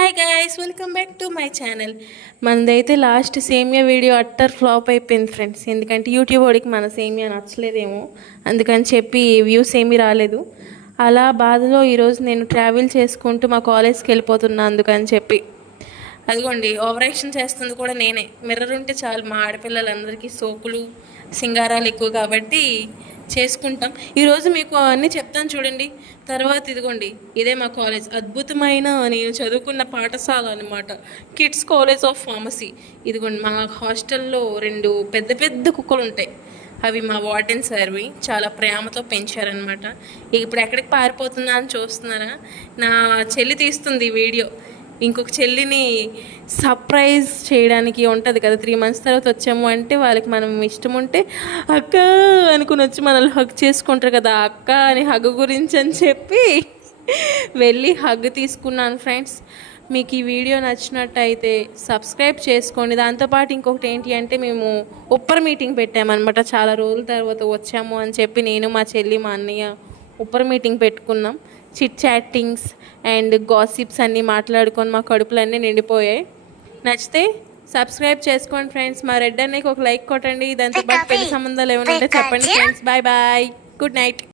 Hi guys, welcome back to my channel. మనదైతే last సేమియా video utter flop అయిపోయింది friends. ఎందుకంటే యూట్యూబ్ వాడికి మన సేమియా నచ్చలేదేమో, అందుకని చెప్పి వ్యూస్ ఏమీ రాలేదు. అలా బాధలో ఈరోజు నేను ట్రావెల్ చేసుకుంటూ మా కాలేజ్కి వెళ్ళిపోతున్నా. అందుకని చెప్పి అదిగోండి, ఓవర్ యాక్షన్ చేస్తుంది కూడా నేనే. మిర్రర్ ఉంటే చాలు మా ఆడపిల్లలందరికీ సోకులు సింగారాలు ఎక్కువ కాబట్టి చేసుకుంటాం. ఈరోజు మీకు అన్నీ చెప్తాను చూడండి. తర్వాత ఇదిగోండి, ఇదే మా కాలేజ్, అద్భుతమైన నేను చదువుకున్న పాఠశాల అనమాట, కిడ్స్ కాలేజ్ ఆఫ్ ఫార్మసీ. ఇదిగోండి, మా హాస్టల్లో 2 పెద్ద పెద్ద కుక్కలు ఉంటాయి. అవి మా వార్డెన్ సార్వి, చాలా ప్రేమతో పెంచారనమాట. ఇప్పుడు ఎక్కడికి పారిపోతున్నా అని చూస్తున్నారా? నా చెల్లి తీస్తుంది వీడియో. ఇంకొక చెల్లిని సర్ప్రైజ్ చేయడానికి ఉంటుంది కదా, 3 months తర్వాత వచ్చాము అంటే వాళ్ళకి మనం ఇష్టం ఉంటే అక్క అనుకుని వచ్చి మనల్ని హగ్ చేసుకుంటారు కదా, అక్క అని హగ్ గురించి అని చెప్పి వెళ్ళి హగ్ తీసుకున్నాను ఫ్రెండ్స్. మీకు ఈ వీడియో నచ్చినట్టయితే సబ్స్క్రైబ్ చేసుకోండి. దాంతోపాటు ఇంకొకటి ఏంటి అంటే, మేము ఉప్పర్ మీటింగ్ పెట్టామన్నమాట. చాలా రోజుల తర్వాత వచ్చాము అని చెప్పి నేను, మా చెల్లి, మా అన్నయ్య ఉప్పర్ మీటింగ్ పెట్టుకున్నాం. చిట్ చాటింగ్స్ అండ్ గాసిప్స్ అన్నీ మాట్లాడుకొని మా కడుపులన్నీ నిండిపోయాయి. నచ్చితే సబ్స్క్రైబ్ చేసుకోండి ఫ్రెండ్స్. మా రెడ్ అన్నయ్యకి ఒక లైక్ కొట్టండి. దాంతోపాటు పెళ్లి సంబంధాలు ఏమైనా ఉంటే చెప్పండి friends. Bye bye, good night.